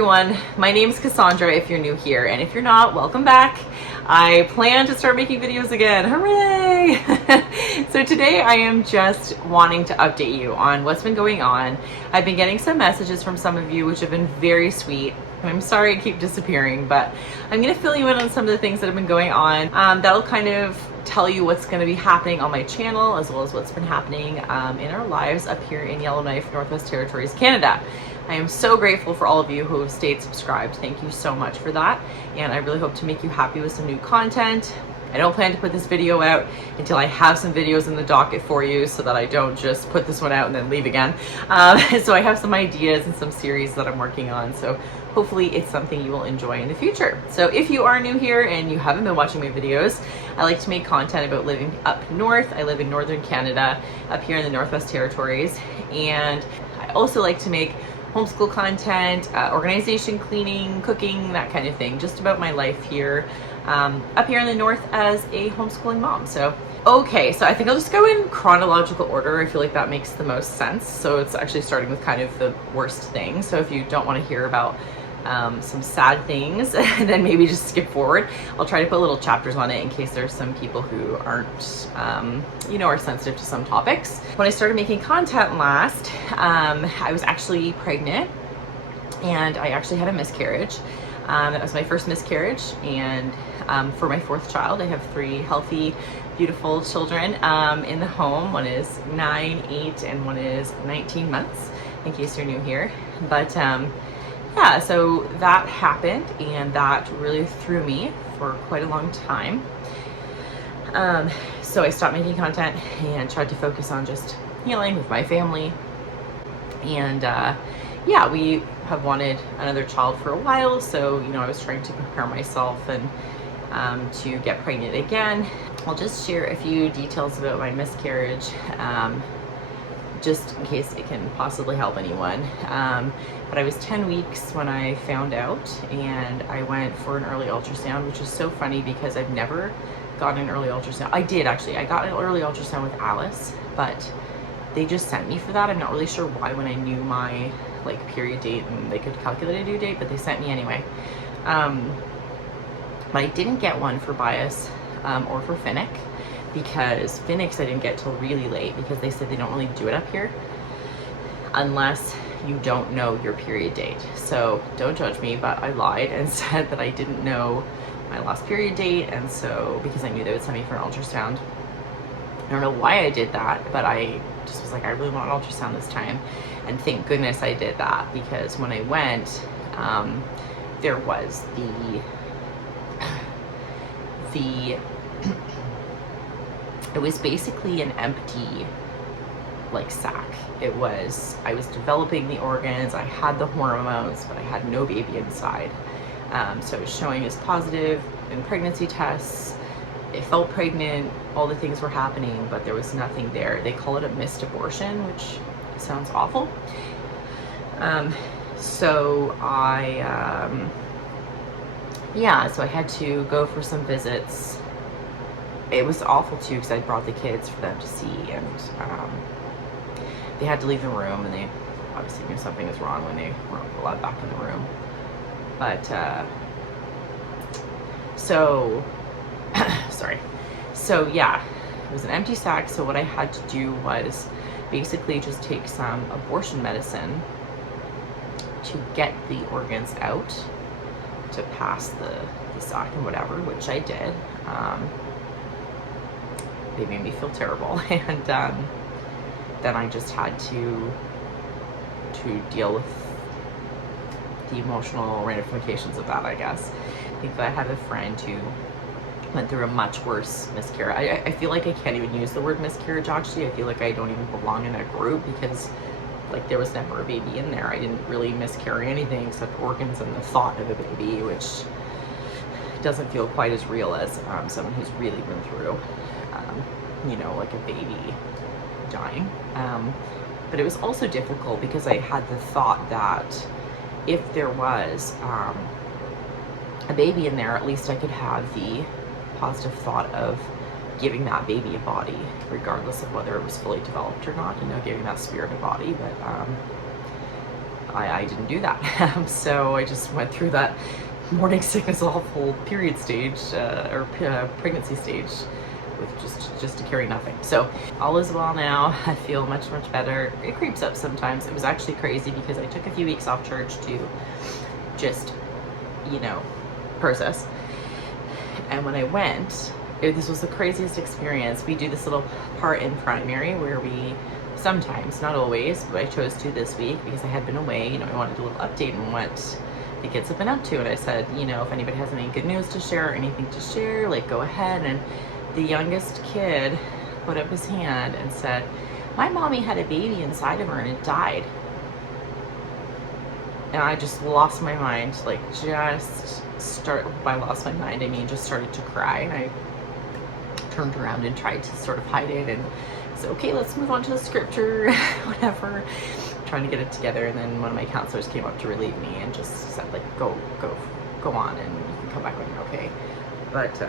everyone, my name is Cassandra if you're new here, and if you're not, welcome back. I plan to start making videos again, hooray! So today I am just wanting to update you on what's been going on. I've been getting some messages from some of you which have been very sweet. I'm sorry I keep disappearing, but I'm going to fill you in on some of the things that have been going on. That'll kind of tell you what's going to be happening on my channel, as well as what's been happening in our lives up here in Yellowknife, Northwest Territories, Canada. I am so grateful for all of you who have stayed subscribed. Thank you so much for that. And I really hope to make you happy with some new content. I don't plan to put this video out until I have some videos in the docket for you, so that I don't just put this one out and then leave again. So I have some ideas and some series that I'm working on. So hopefully it's something you will enjoy in the future. So if you are new here and you haven't been watching my videos, I like to make content about living up north. I live in northern Canada, up here in the Northwest Territories. And I also like to make homeschool content, organization, cleaning, cooking, that kind of thing, just about my life here, up here in the north as a homeschooling mom. So, okay, so I think I'll just go in chronological order. I feel like that makes the most sense. So it's actually starting with kind of the worst thing. So if you don't want to hear about some sad things, then maybe just skip forward. I'll try to put little chapters on it in case there's some people who aren't, are sensitive to some topics. When I started making content last, I was actually pregnant, and I actually had a miscarriage. That was my first miscarriage, and for my fourth child, I have 3 healthy, beautiful children in the home. One is 9, 8, and one is 19 months, in case you're new here. But yeah, so that happened, and that really threw me for quite a long time. So I stopped making content and tried to focus on just healing with my family. And yeah, we have wanted another child for a while, so I was trying to prepare myself and to get pregnant again. I'll just share a few details about my miscarriage, just in case it can possibly help anyone. But I was 10 weeks when I found out, and I went for an early ultrasound, which is so funny because I've never gotten an early ultrasound. I did actually. I got an early ultrasound with Alice, but they just sent me for that. I'm not really sure why, when I knew my period date and they could calculate a due date, but they sent me anyway. But I didn't get one for bias or for Finnick, because Finnick's I didn't get till really late, because they said they don't really do it up here unless you don't know your period date. So don't judge me, but I lied and said that I didn't know my last period date, and so because I knew they would send me for an ultrasound. I don't know why I did that, but I just was like, I really want an ultrasound this time. And thank goodness I did that, because when I went, there was it was basically an empty sac. I was developing the organs, I had the hormones, but I had no baby inside. So it was showing as positive in pregnancy tests. I felt pregnant, all the things were happening, but there was nothing there. They call it a missed abortion, which sounds awful. So so I had to go for some visits. It was awful too, because I brought the kids for them to see, and they had to leave the room, and they obviously knew something was wrong when they weren't allowed back in the room. But so yeah, it was an empty sac. So what I had to do was basically just take some abortion medicine to get the organs out, to pass the sac and whatever, which I did. They made me feel terrible, and then I just had to deal with the emotional ramifications of that, I guess. I think that I have a friend who went through a much worse miscarriage. I feel like I can't even use the word miscarriage, actually. I feel like I don't even belong in that group, because there was never a baby in there. I didn't really miscarry anything except organs and the thought of a baby, which doesn't feel quite as real as someone who's really been through a baby dying. But it was also difficult because I had the thought that if there was a baby in there, at least I could have the positive thought of giving that baby a body, regardless of whether it was fully developed or not, giving that spirit a body. But I didn't do that. So I just went through that morning sickness awful period stage or pregnancy stage with just to carry nothing. So all is well now. I feel much better. It creeps up sometimes. It was actually crazy because I took a few weeks off church to just, you know, process. And when I went, this was the craziest experience. We do this little part in primary where we sometimes, not always, but I chose to this week because I had been away. You know, I wanted a little update on what the kids have been up to. And I said, you know, if anybody has any good news to share or anything to share, like, go ahead. And the youngest kid put up his hand and said, my mommy had a baby inside of her and it died. And I just lost my mind, like by lost my mind, I mean, just started to cry. And I turned around and tried to sort of hide it and said, okay, let's move on to the scripture, whatever, trying to get it together. And then one of my counselors came up to relieve me and just said, like, go on and you can come back when you're okay. But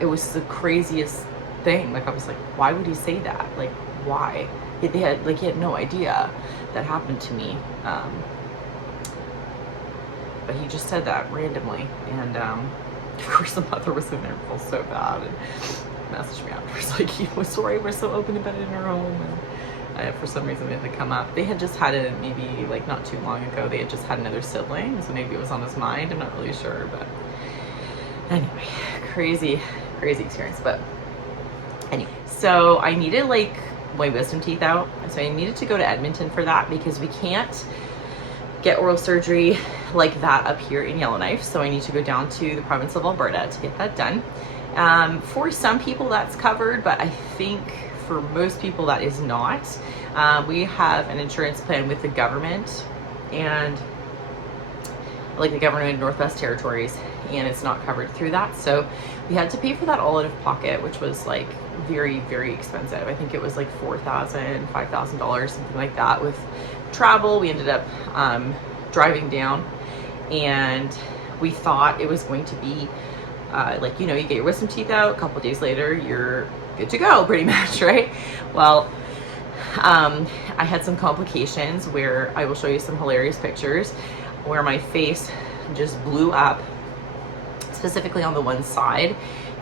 it was the craziest thing. Like, I was like, why would he say that? Like, why? He had no idea that happened to me. But he just said that randomly. And of course the mother was in there, felt so bad, and messaged me afterwards like, he was sorry we're so open about it in our home. And for some reason it had come up. They had just had it maybe like not too long ago. They had just had another sibling, so maybe it was on his mind. I'm not really sure, but anyway, crazy experience. But anyway, so I needed like my wisdom teeth out, so I needed to go to Edmonton for that because we can't get oral surgery like that up here in Yellowknife. So I need to go down to the province of Alberta to get that done. For some people that's covered, but I think for most people that is not. We have an insurance plan with the government, and like the government of Northwest Territories, and it's not covered through that. So we had to pay for that all out of pocket, which was like very expensive. I think it was like $4,000, $5,000, something like that. With travel, we ended up driving down, and we thought it was going to be like, you know, you get your wisdom teeth out, a couple days later you're good to go pretty much, right? Well, I had some complications where I will show you some hilarious pictures where my face just blew up, specifically on the one side,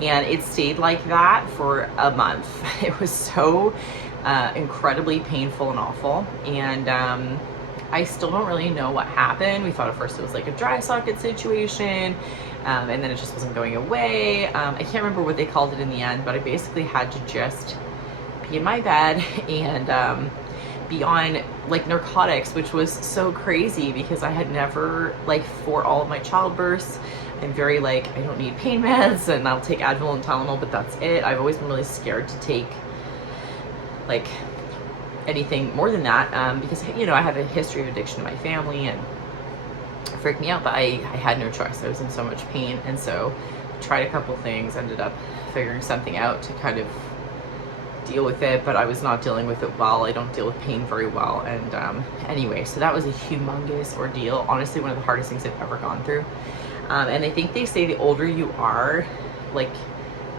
and it stayed like that for a month. It was so incredibly painful and awful, and I still don't really know what happened. We thought at first it was like a dry socket situation, and then it just wasn't going away. I can't remember what they called it in the end, but I basically had to just pee in my bed and be on like narcotics, which was so crazy because I had never, like, for all of my childbirths, I'm very like, I don't need pain meds, and I'll take Advil and Tylenol, but that's it. I've always been really scared to take like anything more than that, because, you know, I have a history of addiction in my family, and it freaked me out, but I had no choice. I was in so much pain, and so tried a couple things, ended up figuring something out to kind of deal with it, but I was not dealing with it well. I don't deal with pain very well, and anyway, so that was a humongous ordeal. Honestly, one of the hardest things I've ever gone through, and I think they say the older you are, like,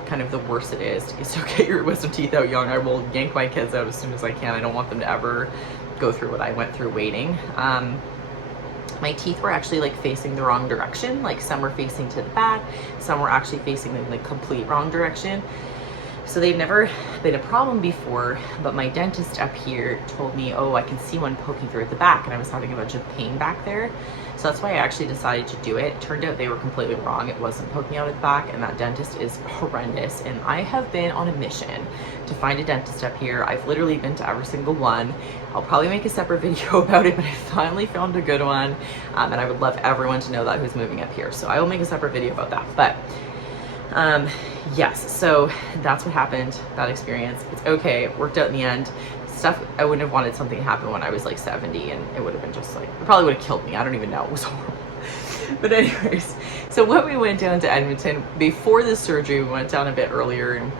kind of the worse it is. So get your wisdom teeth out young. I will yank my kids out as soon as I can. I don't want them to ever go through what I went through waiting. My teeth were actually like facing the wrong direction. Like, some were facing to the back, some were actually facing the complete wrong direction. So they've never been a problem before, but my dentist up here told me, oh, I can see one poking through at the back, and I was having a bunch of pain back there. So that's why I actually decided to do it. Turned out they were completely wrong. It wasn't poking out at the back, and that dentist is horrendous. And I have been on a mission to find a dentist up here. I've literally been to every single one. I'll probably make a separate video about it, but I finally found a good one. And I would love everyone to know that who's moving up here. So I will make a separate video about that. But yes, so that's what happened, that experience. It's okay, it worked out in the end. Stuff, I wouldn't have wanted something to happen when I was like 70, and it would have been just like, it probably would have killed me. I don't even know, it was horrible. But anyways, so when we went down to Edmonton, before the surgery, we went down a bit earlier and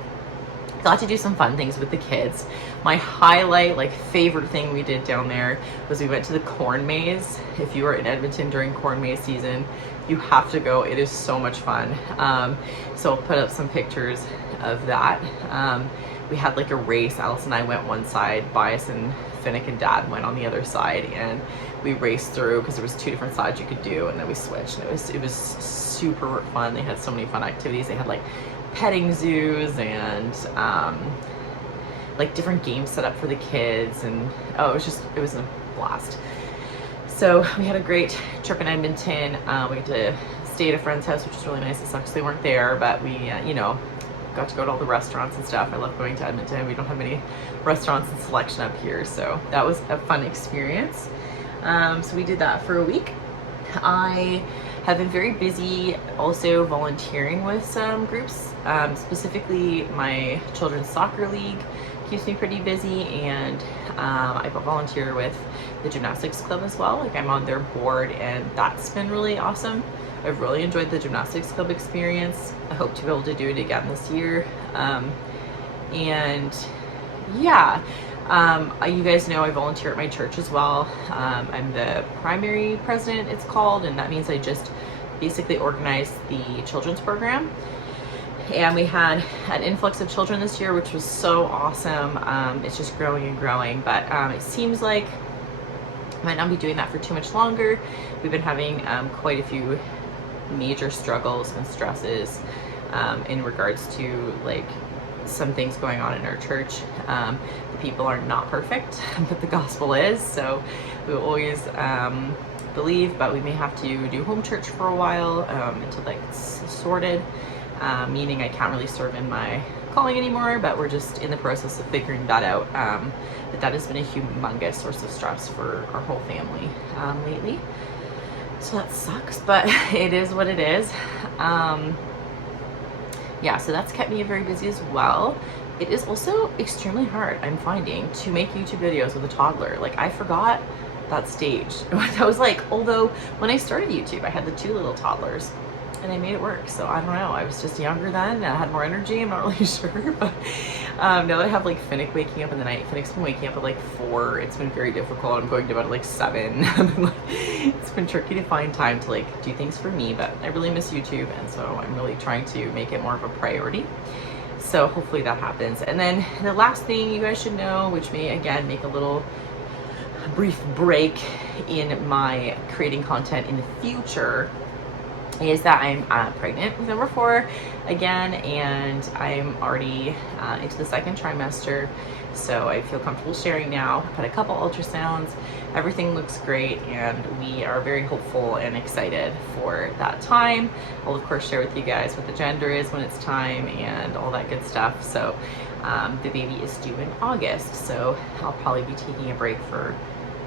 got to do some fun things with the kids. My highlight, like favorite thing we did down there was we went to the corn maze. If you are in Edmonton during corn maze season, you have to go. It is so much fun. So I'll put up some pictures of that. We had like a race. Alice and I went one side, Bias and Finnick and Dad went on the other side, and we raced through because there was 2 different sides you could do, and then we switched, and it was super fun. They had so many fun activities. They had like petting zoos and like different games set up for the kids, and oh, it was a blast. So we had a great trip in Edmonton. We got to stay at a friend's house, which was really nice. It sucks they weren't there, but we you know, got to go to all the restaurants and stuff. I love going to Edmonton. We don't have many restaurants and selection up here, so that was a fun experience. So we did that for a week. I have been very busy also volunteering with some groups, specifically my children's soccer league keeps me pretty busy, and I volunteer with the gymnastics club as well. Like, I'm on their board, and that's been really awesome. I've really enjoyed the gymnastics club experience. I hope to be able to do it again this year. And yeah, you guys know I volunteer at my church as well. I'm the primary president, it's called, and that means I just basically organize the children's program. And we had an influx of children this year, which was so awesome. It's just growing and growing, but it seems like I might not be doing that for too much longer. We've been having quite a few major struggles and stresses in regards to like some things going on in our church. The people are not perfect, but the gospel is. So we will always believe, but we may have to do home church for a while until that's sorted. Meaning I can't really serve in my calling anymore, but we're just in the process of figuring that out. But that has been a humongous source of stress for our whole family lately. So that sucks, but it is what it is. Yeah, so that's kept me very busy as well. It is also extremely hard, I'm finding, to make YouTube videos with a toddler. Like, I forgot that stage. That was like, although when I started YouTube, I had the 2 little toddlers, and I made it work. So I don't know, I was just younger then, I had more energy, I'm not really sure. But now that I have like Finnick waking up in the night, Finnick's been waking up at like 4, it's been very difficult. I'm going to bed at like 7. It's been tricky to find time to like do things for me, but I really miss YouTube, and so I'm really trying to make it more of a priority. So hopefully that happens. And then the last thing you guys should know, which may again make a little brief break in my creating content in the future, is that I'm pregnant with number 4 again, and I'm already into the 2nd trimester, so I feel comfortable sharing now. I've had a couple ultrasounds, everything looks great, and we are very hopeful and excited for that time. I'll of course share with you guys what the gender is when it's time and all that good stuff. So the baby is due in August, so I'll probably be taking a break for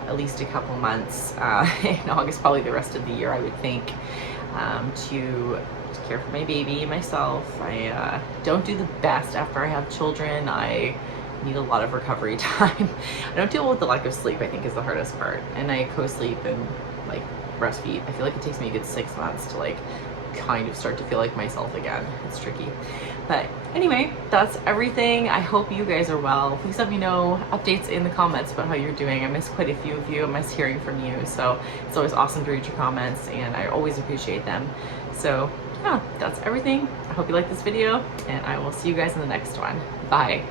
at least a couple months in August, probably the rest of the year, I would think. To care for my baby and myself. I don't do the best after I have children. I need a lot of recovery time. I don't deal with the lack of sleep, I think, is the hardest part. And I co-sleep and like breastfeed. I feel like it takes me a good 6 months to like kind of start to feel like myself again. It's tricky. But anyway, that's everything. I hope you guys are well. Please let me know updates in the comments about how you're doing. I miss quite a few of you. I miss hearing from you. So it's always awesome to read your comments, and I always appreciate them. So yeah, that's everything. I hope you like this video, and I will see you guys in the next one. Bye.